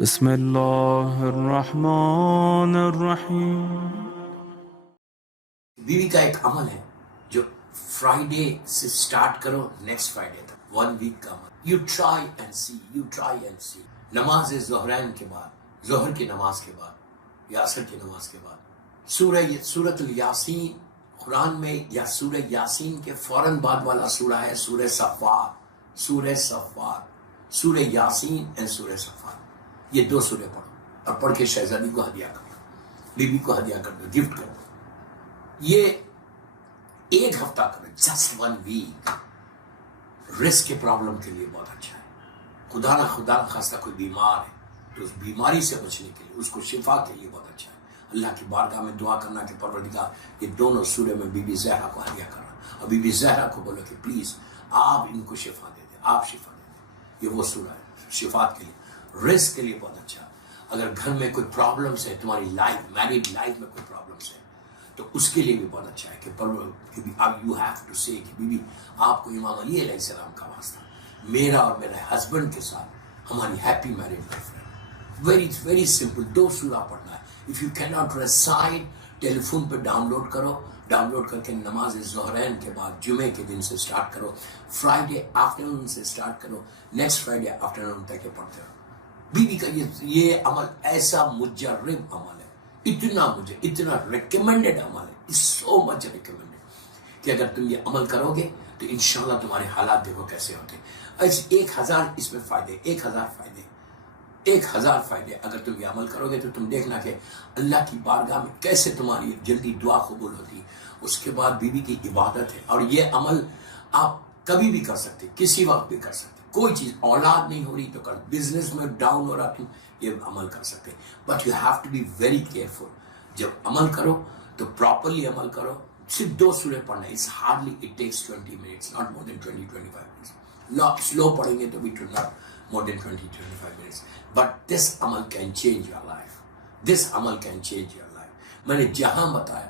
بسم اللہ الرحمن الرحیم۔ بیوی کا ایک عمل ہے جو فرائیڈے سے سٹارٹ کرو نیکسٹ فرائیڈے تک 1 ویک کا عمل. یو ٹرائی اینڈ سی نماز ظہرین کے بعد، ظہر کی نماز کے بعد یا عصر کی نماز کے بعد سورۃ الیاسین قرآن میں، یا سورہ یاسین کے فوراً بعد والا سورہ ہے سورہ صفات. سورہ یاسین اینڈ سورہ صفات، یہ 2 سورے پڑھو اور پڑھ کے شہزادی کو ہدیہ کر دو، بیوی کو ہدیہ کر دو، گفٹ کر دو. یہ 1 ہفتہ کرو، جسٹ 1 ویک. رزق کے پرابلم کے لیے بہت اچھا ہے. خدا نہ خواستہ کوئی بیمار ہے تو اس بیماری سے بچنے کے لیے، اس کو شفا کے لیے بہت اچھا ہے. اللہ کی بارگاہ میں دعا کرنا کہ پروردگار یہ دونوں سورے میں بی بی زہرا کو ہدیہ کر رہا، اور بی بی زہرا کو بولو کہ پلیز آپ ان کو شفا دے دیں، آپ شفا دے دیں. یہ وہ سورہ ہے شفات کے لیے، رزق کے لیے بہت اچھا. اگر گھر میں کوئی پرابلمس ہے، تمہاری لائف، میریڈ لائف میں کوئی پرابلمس ہے، تو اس کے لیے بھی بہت اچھا ہے کہ اب یو ہیو ٹو سے کہ بیوی آپ کو امام علی علیہ السلام کا واسطہ، میرا اور میرے ہسبینڈ کے ساتھ ہماری ہیپی میرڈ لائف ہے. ویری سمپل 2 سورہ پڑھنا ہے. If you can not recite, telephone پہ ڈاؤن لوڈ کرو، ڈاؤن لوڈ کر کے نماز ظہرین کے بعد جمعے کے دن سے سٹارٹ کرو، فرائیڈے آفٹرنون سے سٹارٹ کرو، نیکسٹ فرائیڈے آفٹرنون تک کے پڑھتے رہو. بیوی کا یہ عمل ایسا مجرب عمل ہے، اتنا ریکمینڈڈ عمل ہے، اٹس سو مچ ریکمینڈڈ کہ اگر تم یہ عمل کرو گے تو انشاءاللہ تمہارے حالات دیکھو کیسے ہوتے ہیں. 1000 اس میں فائدے، 1000 فائدے. اگر تم یہ عمل کرو گے تو تم دیکھنا کہ اللہ کی بارگاہ میں کیسے تمہاری جلدی دعا قبول ہوتی. اس کے بعد بیوی کی عبادت ہے، اور یہ عمل آپ کبھی بھی کر سکتے، کسی وقت بھی کر سکتے. کوئی چیز، اولاد نہیں ہو رہی تو کر، بزنس میں ڈاؤن ہو رہا تو یہ عمل کر سکتے. But you have to be very careful. جب عمل کرو تو پراپرلی عمل کرو. صرف 2 سورے پڑھنا ہے. It's hardly it takes 20 minutes, not more than 20-25 minutes. Slow پڑھیں گے تو we too not more than 20-25 minutes. But this عمل کین چینج یور لائف. میں نے جہاں بتایا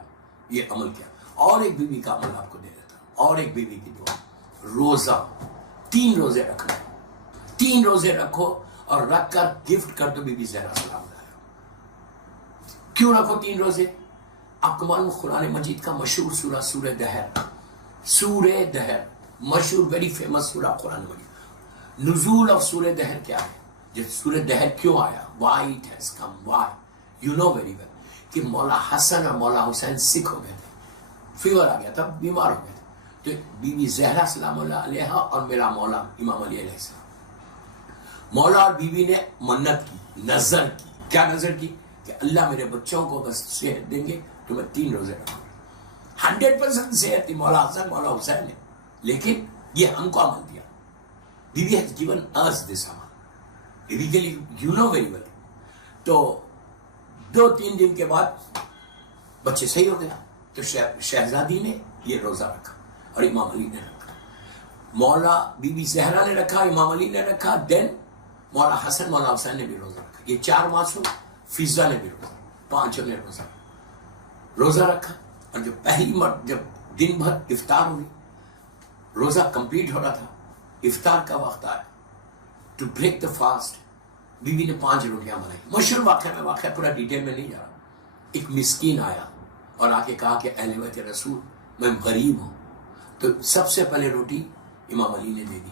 یہ عمل کیا. اور ایک بیوی کا عمل آپ کو دے دیتا ہوں، اور ایک بیوی کی دعا. روزہ 3 روزے رکھنا، 3 روزے رکھو اور رکھ کر گفٹ کر دو بی بی زہرا سلام علیہا. کیوں رکھو 3 روزے؟ آپ کو معلوم قرآن مجید کا مشہور سورہ سورہ دہر، مشہور ویری فیمس سورہ قرآن مجید. نزول آف سورہ دہر کیا ہے؟ جب سورہ دہر کیوں آیا، why it has come, why you know very well کہ مولا حسن اور مولا حسین سکھ ہو گئے تھے، فیور آ گیا تھا، بیمار ہو گئے تھے. تو بی بی زہرا سلام اللہ علیہا اور میرا مولا امام علی علیہ السلام، مولا اور بیوی نے منت کی، نظر کی. کیا نظر کی؟ کہ اللہ میرے بچوں کو بس صحت دیں گے تو میں 3 روزے رکھوں. 100% صحت تھی مولا حسن مولا حسین نے، لیکن یہ ہم کو عمل دیا. بیوی has given us this عمل. بیوی کے لیے you know very well. تو 2-3 دن کے بعد بچے صحیح ہو گیا تو شہزادی نے یہ روزہ رکھا اور امام علی نے رکھا. مولا بی بی زہرا نے رکھا، امام علی نے رکھا، دین مولا حسن مولا حسین نے بھی روزہ رکھا. یہ 4 معصوم، فضا نے بھی روزہ، 5 نے روزہ رکھا. اور جو پہلی جب دن بھر افطار ہوئی، روزہ کمپلیٹ ہو رہا تھا، افطار کا وقت آیا ٹو بریک دا فاسٹ. بیوی نے 5 روٹیاں بنائی. مشہور واقعہ پورا ڈیٹیل میں نہیں جا رہا. ایک مسکین آیا اور آ کے کہا کہ اہل بیت رسول میں غریب ہوں. تو سب سے پہلے روٹی امام علی نے دے دی،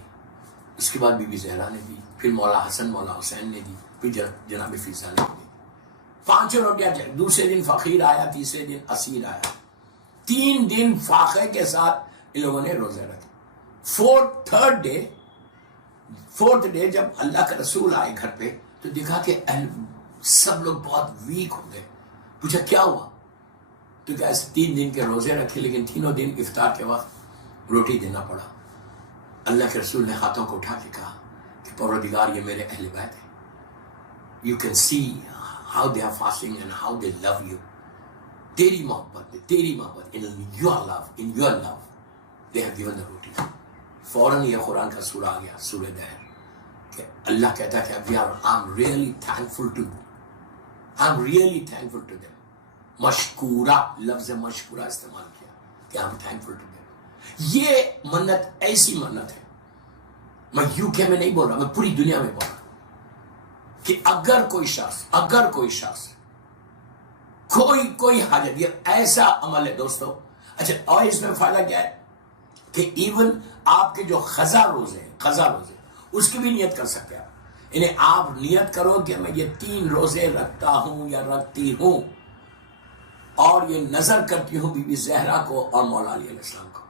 اس کے بعد بی بی زہرا نے دی، پھر مولا حسن مولا حسین نے دی، پھر جناب فضا نے دی. 5 روٹیاں. دوسرے دن فقیر آیا، تیسرے دن اسیر آیا. 3 دن فاقے کے ساتھ ان لوگوں نے روزے رکھے. فورتھ ڈے جب اللہ کا رسول آئے گھر پہ تو دیکھا کہ سب لوگ بہت ویک ہو گئے. پوچھا کیا ہوا؟ تو کیا 3 دن کے روزے رکھے لیکن تینوں دن افطار کے وقت روٹی دینا پڑا. اللہ کے رسول نے ہاتھوں کو اٹھا کے کہا کہ پروردگار یہ میرے اہل بیت ہیں. You can see how they are fasting and how they love you. تیری محبت in your love they have given the roti. فوراً یہ قرآن کا سورہ آ گیا، سورہ دہر، کہ اللہ کہتا ہے کہ I'm really thankful to them. مشکورہ، لفظ مشکورہ استعمال کیا کہ I'm thankful to them. یہ منت ایسی منت ہے، میں UK میں نہیں بول رہا، میں پوری دنیا میں بول رہا ہوں. کہ اگر کوئی شخص کوئی حاجت، یہ ایسا عمل ہے دوستو. اچھا، اور اس میں فائدہ کیا ہے کہ ایون آپ کے جو قضا روزے اس کی بھی نیت کر سکتے ہیں. انہیں آپ نیت کرو کہ میں یہ 3 روزے رکھتا ہوں یا رکھتی ہوں، اور یہ نظر کرتی ہوں بی بی زہرا کو اور مولا علی علیہ السلام کو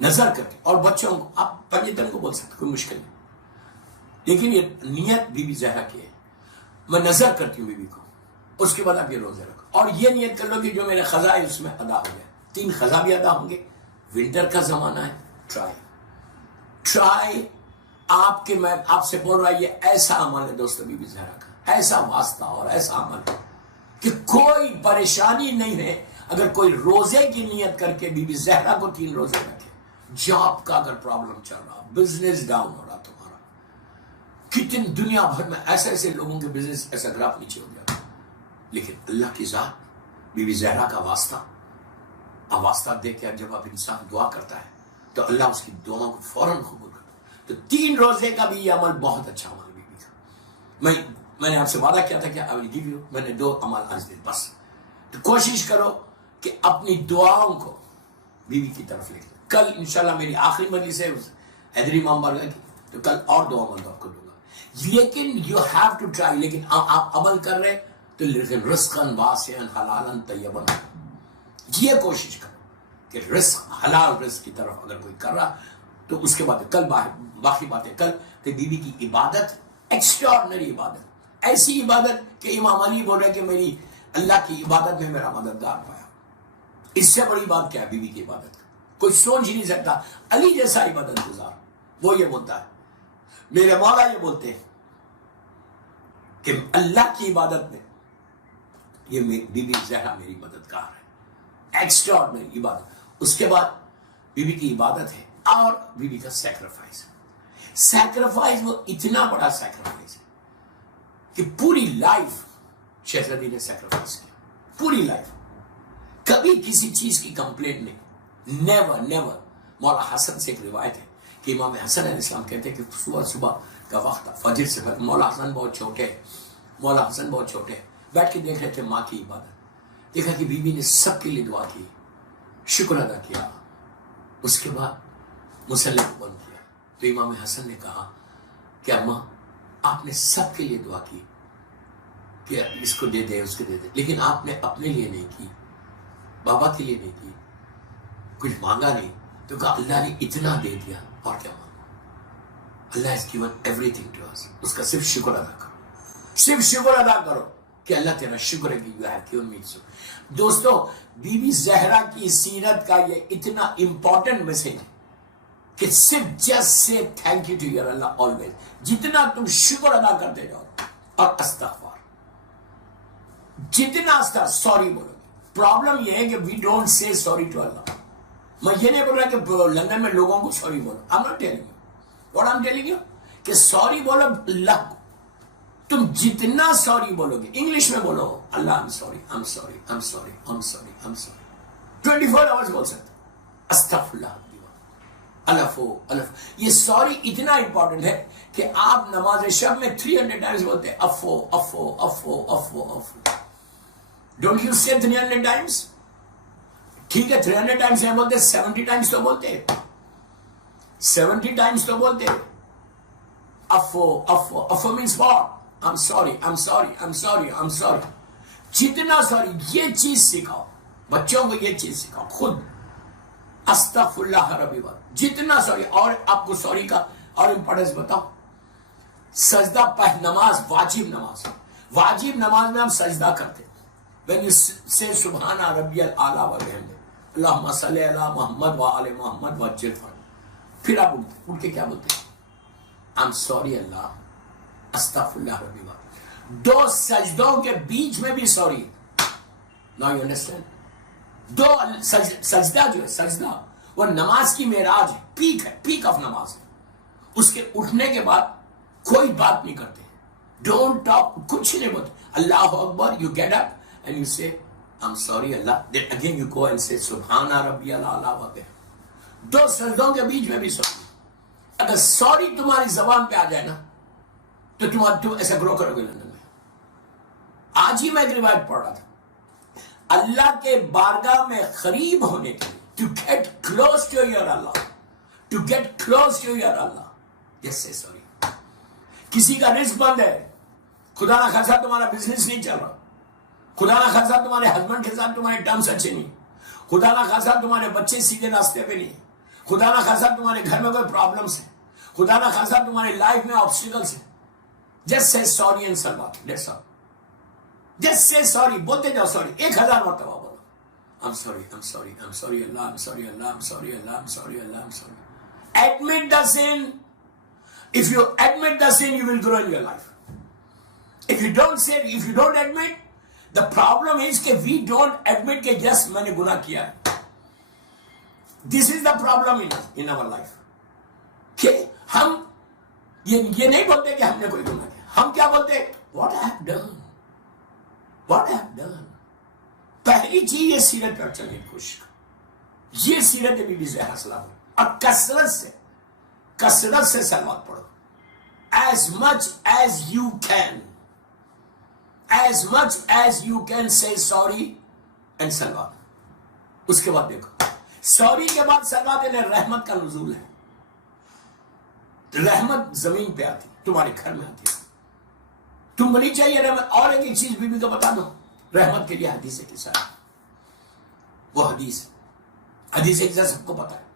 نظر کرتی، اور بچوں کو آپ پنجتن کو بول سکتے، کوئی مشکل نہیں، لیکن یہ نیت بی بی زہرا کی ہے. میں نظر کرتی ہوں بی بی کو، اس کے بعد آپ یہ روزے رکھو، اور یہ نیت کر لو کہ جو میرے قضا ہے اس میں ادا ہو جائے. 3 قضا بھی ادا ہوں گے. ونٹر کا زمانہ ہے، ٹرائی آپ کے، میں آپ سے بول رہا، یہ ایسا عمل ہے دوستو بی بی زہرا کا، ایسا واسطہ اور ایسا عمل ہے کہ کوئی پریشانی نہیں ہے اگر کوئی روزے کی نیت کر کے بی بی زہرا کو 3 روزے رکھے. جاب کا اگر پرابلم چل رہا، بزنس ڈاؤن ہو رہا تمہارا، کتنی دنیا بھر میں ایسے لوگوں کے بزنس ایسا گراف نیچے ہو جاتا، لیکن اللہ کی ذات بی بی زہرا کا واسطہ دیکھ کے جب آپ انسان دعا کرتا ہے تو اللہ اس کی دعاؤں کو فوراً قبول کرتا ہے. تو 3 روزے کا بھی یہ عمل بہت اچھا عمل ہے بی بی کا. میں نے آپ سے وعدہ کیا تھا کہ I will give you، میں نے 2 عمل آج دن بس. تو کوشش کرو کہ اپنی دعاؤں کو بی بی کی طرف لے لو. کل انشاءاللہ میری آخری مجلس ہے حیدری امام بارگاہ کی، تو کل اور 2 عمل آپ کو دوں گا. لیکن یو ہیو ٹو ٹرائی. لیکن آپ عمل کر رہے تو لیکن رزقاً واسعاً حلالاً طیباً، یہ کوشش کرو کہ رزق، حلال رزق کی طرف اگر کوئی کر رہا تو اس کے بعد کل باقی باتیں کل. کہ بی بی کی عبادت ایکسٹراڈنری عبادت، ایسی عبادت کہ امام علی بول رہے کہ میری اللہ کی عبادت میں میرا مددگار پایا. اس سے بڑی بات کیا ہے بی بی کی عبادت؟ کوئی سوچ ہی نہیں سکتا. علی جیسا عبادت گزار وہ یہ بولتا ہے، میرے مولا یہ بولتے ہیں کہ اللہ کی عبادت میں یہ بی بی زہرا میری مددگار ہے. ایکسٹراڈنری عبادت. اس کے بعد بی بی کی عبادت ہے اور بی بی کا سیکریفائس. سیکریفائس وہ اتنا بڑا سیکریفائس ہے کہ پوری لائف شہزادی نے سیکریفائس کیا، پوری لائف. کبھی کسی چیز کی کمپلینٹ نہیں. نیور. مولا حسن سے ایک روایت ہے کہ امام حسن علیہ السلام کہتے ہیں کہ صبح کا وقت فجر سے پہلے مولا حسن بہت چھوٹے بیٹھ کے دیکھ رہے تھے ماں کی عبادت. دیکھا کہ بی بی نے سب کے لیے دعا کی، شکر ادا کیا. اس کے بعد مصلی کو بند کیا تو امام حسن نے کہا کہ اماں آپ نے سب کے لیے دعا کی کہ اس کو دے دے اس کو دے دے، لیکن آپ نے اپنے لیے نہیں کی، بابا کے لیے نہیں کی، کچھ مانگا نہیں. تو کہا اللہ نے اتنا دے دیا اور کیا مانگا. اللہ has given everything to us. اس کا صرف شکر ادا کرو کہ اللہ تیرا شکر ہے کہ you have given me so. دوستو بی بی زہرا کی سیرت کا یہ اتنا امپورٹنٹ میسج ہے کہ صرف just say thank you to your Allah always. جتنا تم شکر ادا کرتے جاؤ اور استغفار، جتنا سوری بولو گے. پرابلم یہ ہے کہ we don't say sorry to Allah. میں یہ نہیں بول رہا کہ لندن میں لوگوں کو سوری بولو. I'm not telling you. What I'm telling you کہ سوری بولو اللہ کو. تم جتنا سوری بولو گے، انگلش میں بولو اللہ I'm sorry 24 hours بول سکتے. استغفراللہ، الف. یہ سوری اتنا امپورٹنٹ ہے کہ آپ نماز شب میں 300 ٹائمز بولتے ہیں افو. ڈونٹ یو سے 300 ٹائمز؟ ٹھیک ہے 300 ٹائمز نہیں بولتے، 70 ٹائمز تو بولتے، 70 ٹائمز تو بولتے. افو means what? I'm sorry. جتنا سوری، یہ چیز سکھاؤ بچوں کو، یہ چیز سکھاؤ خود. استغفراللہ ربی بات، جتنا سوری. اور آپ کو سوری کا اور امپورٹنس بتاؤ. سجدہ نماز، واجب نماز میں ہم سجدہ کرتے. when you say سبحان ربی الاعلیٰ وبحمدہ اللہم صلی علی محمد وآل محمد وعجل فرج، پھر آپ اٹھ کے کیا بولتے ہیں؟ I'm sorry اللہ، استغفراللہ ربی بات. 2 سجدوں کے بیچ میں بھی سوری. Now you understand؟ 2 سجدہ جو ہے، سجدہ وہ نماز کی معراج ہے، پیک آف نماز ہے. اس کے اٹھنے کے بعد کوئی بات نہیں کرتے، ڈونٹ ٹاک، کچھ نہیں بولتے. اللہ اکبر، you get up and you say I'm sorry Allah, then again you go and say سبحان ربی الاعلیٰ وبحمدہ. 2 سجدوں کے بیچ میں بھی سوری. اگر سوری تمہاری زبان پہ آ جائے نا تو تم ایسا گرو کرو گے لندن میں. آج ہی میں ایک روایت پڑھ رہا تھا، اللہ کے بارگاہ میں قریب ہونے کے لیے، to get close to your Allah, to get close to your Allah, yes say sorry. کسی کا رزق بند ہے، خدا نہ خاصا تمہارا بزنس نہیں چل رہا، خدا نہ خاصا تمہارے ہسبینڈ کے ساتھ تمہارے ٹرمز اچھے نہیں، خدا نہ خاصا تمہارے بچے سیدھے راستے پہ نہیں، خدا نہ خاصا تمہارے گھر میں کوئی پرابلمس ہے، خدا نہ خاصا تمہاری لائف میں آبسٹیکلس ہیں. جسٹ سے سوری اینڈ سلوات، that's all. Just say sorry, بولتے جاؤ سوری 1000 مرتبہ بولو. I'm sorry, I'm sorry, I'm sorry Allah, I'm sorry Allah, I'm sorry Allah, I'm sorry Allah, I'm sorry. Admit the sin. If you admit the sin, you will grow in your life. If you don't say, if you don't admit, the problem is that we don't admit that yes, میں نے گناہ کیا ہے. This is the problem in our life. کہ ہم یہ نہیں بولتے کہ ہم نے کوئی گناہ کیا. ہم کیا بولتے؟ What I have done. What I have done. پہلی چیز یہ سیرت پر چلنے کی کوشش کرو. یہ سیرت بی بی زہرا سلام اور کثرت سے سلوات پڑھو. As much as you can. As much as you can say sorry and salawat. اس کے بعد دیکھو سوری کے بعد سلوات یعنی رحمت کا نزول ہے. رحمت زمین پہ آتی، تمہارے گھر میں آتی ہے. تم بنی چاہیے رحمت. اور ایک چیز بی بی کو بتا دو، رحمت کے لیے حدیث قصہ ہے. وہ حدیث قصہ سب کو پتا ہے.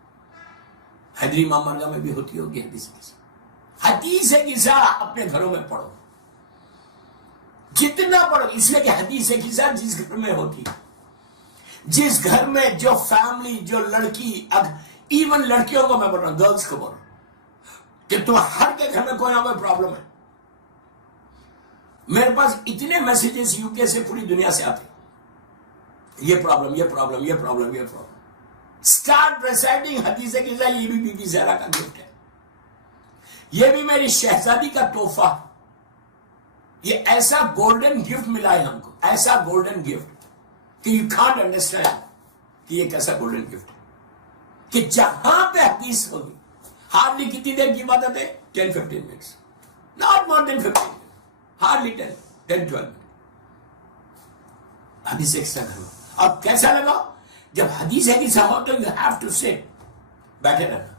حیدری امام مرگا میں بھی ہوتی ہوگی حدیث قصہ. حدیث قصہ اپنے گھروں میں پڑھو، جتنا پڑھو. اس لیے کہ حدیث قصہ جس گھر میں ہوتی، جس گھر میں جو فیملی، جو لڑکی، ایون لڑکیوں کو میں بول رہا ہوں، گرلز کو بول رہا ہوں کہ تم ہر کے گھر میں کوئی نہ کوئی پرابلم ہے. میرے پاس اتنے میسیجز یو کے سے پوری دنیا سے آتے، یہ پرابلم، یہ پرابلم، یہ پرابلم، یہ پرابلم. اسٹارٹ ریسائٹنگ حدیث قصہ. یہ بھی بی بی زہرا کا گفٹ ہے، یہ بھی میری شہزادی کا تحفہ. یہ ایسا گولڈن گفٹ ملا ہے ہم کو، ایسا گولڈن گفٹ کہ یو کانٹ انڈرسٹینڈ کہ یہ کیسا گولڈن گفٹ ہے. کہ جہاں پہ حدیث ہوگی، ہارڈلی کتنی دیر کی عبادت ہے؟ 10-15 minutes, not more than 15 minute, hardly 10-12 minute. حدیث قصہ کرو. اب کیسا لگا؟ جب حدیث قصہ ہو تو یو ہیو ٹو سٹ، بیٹھے رہنا،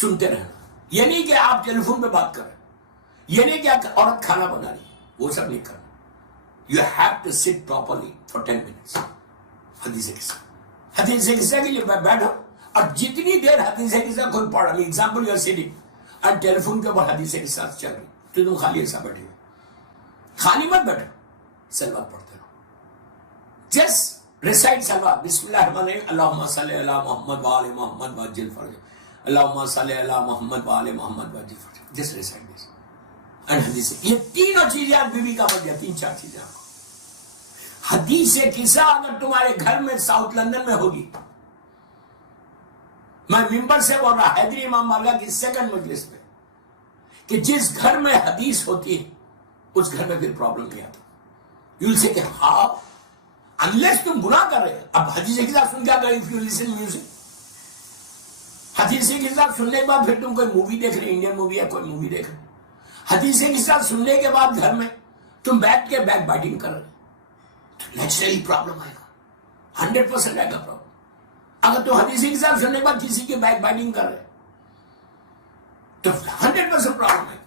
سنتے رہنا. یہ نہیں کہ آپ ٹیلی فون پہ بات کر رہے، یہ نہیں کہ عورت کھانا بنا رہی، وہ سب نہیں کرنا. You have to sit properly for 10 minutes. حدیث قصہ کے لیے بیٹھو، اور جتنی دیر حدیث قصہ کوئی پڑھ رہا. ایگزامپل یو آر سیٹنگ اور ٹیلی فون کے اوپر حدیث قصہ چل رہی، تو تم خالی ایسا بیٹھے ہو، خالی مت بیٹھو، سلوات پڑھتے رہو. جسٹ ریسائٹ سلوات. بسم اللہ الرحمن الرحیم. اللہم صلی علی محمد وآل محمد وعجل فرج. اللہم صلی علی محمد وآل محمد وعجل فرج. Just recite this. اینڈ حدیث. یہ تینوں چیزیں آپ بیوی کا بن گیا، 3-4 چیزیں آپ کو. حدیث قصہ اگر تمہارے گھر میں ساؤتھ لندن میں ہوگی، میں ممبر سے بول رہا حیدری امام مرگا کی سیکنڈ مجلس میں، کہ جس گھر میں حدیث ہوتی ہے اس گھر میں پھر پرابلم نہیں آتا. یو ول سے کہ ہاں انلیس تم گناہ کر رہے ہیں. اب حدیث قصہ سن کیا کریں؟ If you listen music. حدیث قصہ سننے کے بعد پھر تم کوئی مووی دیکھ رہے، انڈین مووی یا کوئی مووی دیکھ رہے. حدیث قصہ سننے کے بعد گھر میں تم بیٹھ کے بیک بائٹنگ کر رہے، نیچرلی پرابلم آئے گا، 100% آئے گا پرابلم. اگر تو حدیث قصہ سننے کے بعد کسی کی بیک بائٹنگ کر رہے تو 100% پرابلم ہے.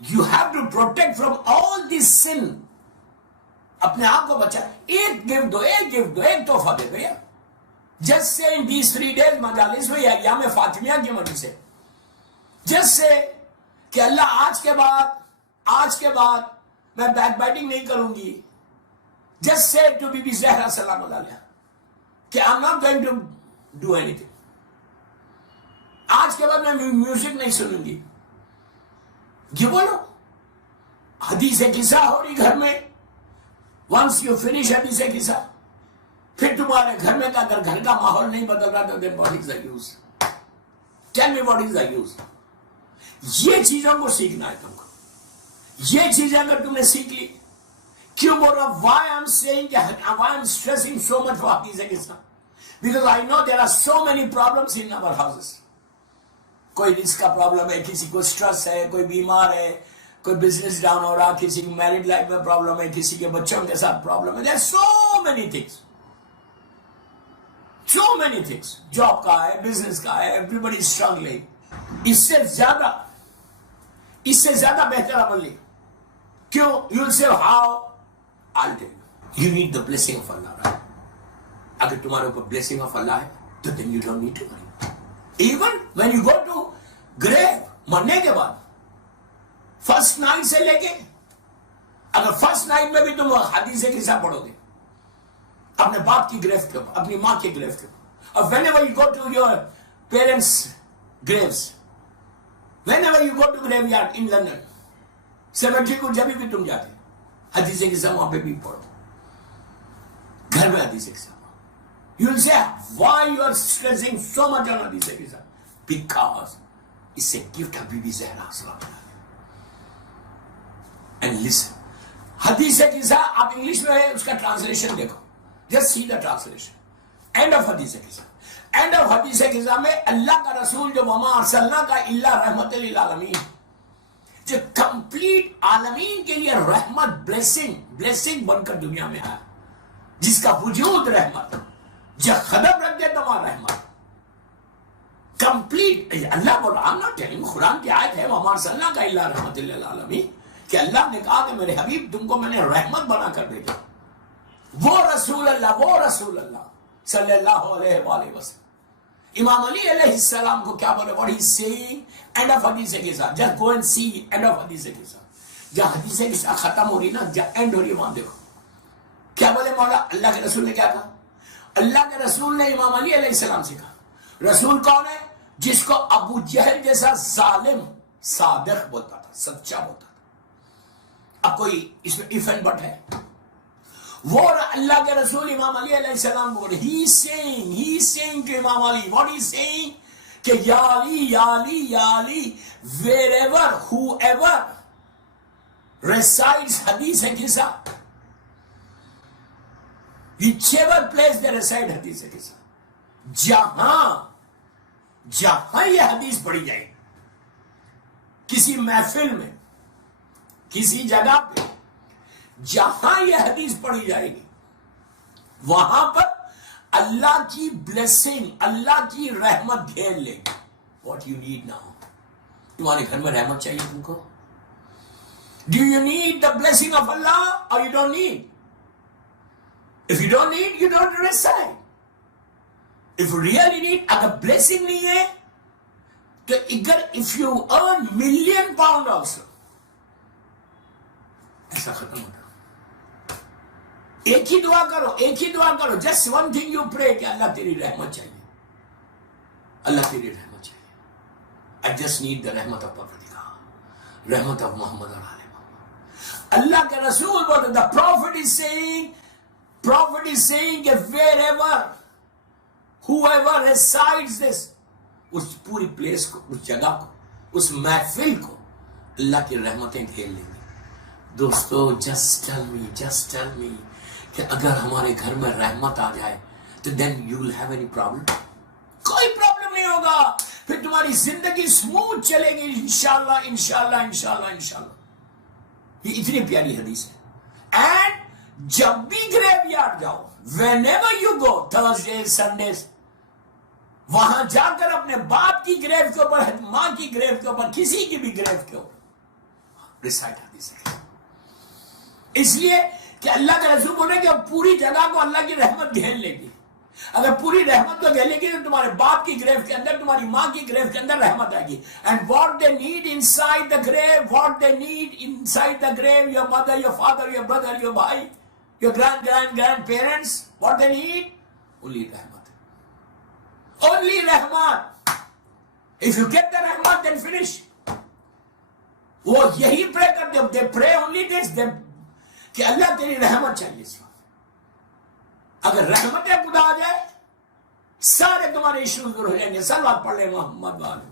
You have to protect from all this sin. اپنے آپ کو بچا. ایک گفٹ دو، ایک گفٹ دو، ایک تحفہ دے دو یار. جس سے ان دیز 3 days مجالس میں یا ایام فاطمیہ کی وجہ سے، جس سے کہ اللہ آج کے بعد میں بیک بائٹنگ نہیں کروں گی. جس سے ٹو بی بی زہرا سلام علیہ کہ I'm not going to do anything. آج کے بعد میں میوزک نہیں سنوں گی. یہ بولو. حدیث قصہ ہو رہی گھر میں. ونس یو فنش حدیث قصہ، پھر تمہارے گھر میں اگر گھر کا ماحول نہیں بدل رہا تو then what is the use? Tell me what is the use? یہ چیزوں کو سیکھنا ہے تم کو. یہ چیزیں اگر تم نے سیکھ لی. کیوں بول رہا ہوں؟ why I'm saying why I'm stressing so much for حدیث قصہ? Because I know there are so many problems in our houses. کوئی رزق کا پرابلم ہے، کسی کو سٹریس ہے، کوئی بیمار ہے، کوئی بزنس ڈاؤن ہو رہا, کسی کی میرڈ لائف میں پرابلم ہے, کسی کے بچوں کے ساتھ پرابلم ہے. There are so many things. So many things. Job کا ہے, بزنس کا ہے, everybody is struggling. اس سے زیادہ بہتر عمل نہیں. کیوں؟ You will say how? I'll tell you. You need the blessing of Allah, right? اگر تمہارے اوپر blessing of Allah ہے تو then you don't need to worry. Even when you go to grave, مرنے کے بعد فرسٹ نائٹ سے لے کے, اگر فرسٹ نائٹ میں بھی تم حدیث قصہ پڑھو گے اپنے باپ کی گریف کے اوپر, اپنی ماں کی گریف کے اوپر, اور whenever you go to your parents' graves, whenever you go to graveyard in London, cemetery کو جب بھی تم جاتے حدیث قصہ وہاں پہ بھی پڑھو, گھر میں حدیث قصہ. You will say, why you are stressing so much on حدیث قصہ? Because it's a gift of Bibi Zahra صلی اللہ علیہ وسلم. And listen, حدیث قصہ آپ انگلش میں اس کا ٹرانسلیشن دیکھو, just see the translation. End of حدیث قصہ. End of حدیث قصہ میں اللہ کا رسول جو وما ارسلناک الا رحمت للعالمین, جو کمپلیٹ عالمین کے لیے رحمت, بلیسنگ بن کر دنیا میں آیا, جس کا وجود رحمت, جو قدم رکھ دے تمہارا رحمت کمپلیٹ. اللہ بول رہا, I'm not telling, قرآن کی آیت ہے وما ارسلناک الا رحمت للعالمین, کہ اللہ نے کہا کہ میرے حبیب تم کو میں نے رحمت بنا کر بھیجا. وہ رسول اللہ صلی اللہ علیہ وآلہ وسلم. امام علی علیہ السلام کو کیا بولے, what he's saying, end of حدیث قصہ, just go and see end of حدیث قصہ. جہاں حدیث قصہ ختم ہو رہی نا, جہاں اینڈ ہو رہی وہاں دیکھو کیا بولے مولا. اللہ کے رسول نے کیا کہا, اللہ کے رسول نے امام علی علیہ السلام سے کہا. رسول کون ہے؟ جس کو ابو جہل جیسا ظالم صادق بولتا تھا, سچا بولتا تھا. اب کوئی اس میں if and but ہے. وہ اللہ کے رسول امام علی علیہ السلام بول رہے, he is saying to امام علی, what he is saying, کہ یا علی wherever, whoever recites حدیث قصہ, whichever place they recite حدیث قصہ, جہاں یہ حدیث پڑھی جائے گی, کسی محفل میں, کسی جگہ پہ جہاں یہ حدیث پڑھی جائے گی, وہاں پر اللہ کی بلیسنگ, اللہ کی رحمت گھیر لے گی. واٹ یو نیڈ ناؤ, تمہارے گھر میں رحمت چاہیے تم کو. Do you need the blessing of Allah اور you don't need? If you don't need, you don't recite. If you really need, اگر بلیسنگ نہیں ہے تو اف یو ارن £1,000,000 آلسو, ایسا ختم ہوتا. ایک ہی دعا کرو, just one thing you pray, کہ اللہ تیری رحمت چاہیے, اللہ تیری رحمت چاہیے. I just need the رحمت of پروردگار, رحمت of محمد اور آل محمد. اللہ کے رسول بولتے, the prophet is saying کہ wherever, whoever recites this, اس پوری پلیس کو, اس جگہ کو, اس محفل کو اللہ کی رحمتیں گھیر لیں گی. دوستو, just tell me کہ اگر ہمارے گھر میں رحمت آ جائے تو then you will have any problem? کوئی پرابلم نہیں ہوگا, پھر تمہاری زندگی سموتھ چلے گی انشاءاللہ. یہ اتنی پیاری حدیث ہے. اینڈ جب بھی گریو یارڈ جاؤ, whenever you go, Thursdays, Sundays, وہاں جا کر اپنے باپ کی گریو کے اوپر, ماں کی گریو کے اوپر, کسی کی بھی گریو کے اوپر ریسائٹ حدیث ہے. اس لیے کہ اللہ کے رسول بولے کہ پوری جگہ کو اللہ کی رحمت گھیر لے گی. اگر پوری رحمت کو گھیر لے گی تو تمہارے باپ کی گریو کے اندر, تمہاری ماں کی گریو کے اندر رحمت آئے گی. And what they need inside the grave, your mother, your father, your brother, your بھائی, your grandparents, what they need, only رحمت. اف یو گیٹ دا رحمت دین فنش. وہ یہی پرے کرتے ہیں, دے پرے اونلی دس, کہ اللہ تیری رحمت چاہیے. اس وقت اگر رحمت خدا آ جائے, سارے تمہارے ایشوز دور ہو جائیں گے. سلوات پڑھ لیں محمد والے.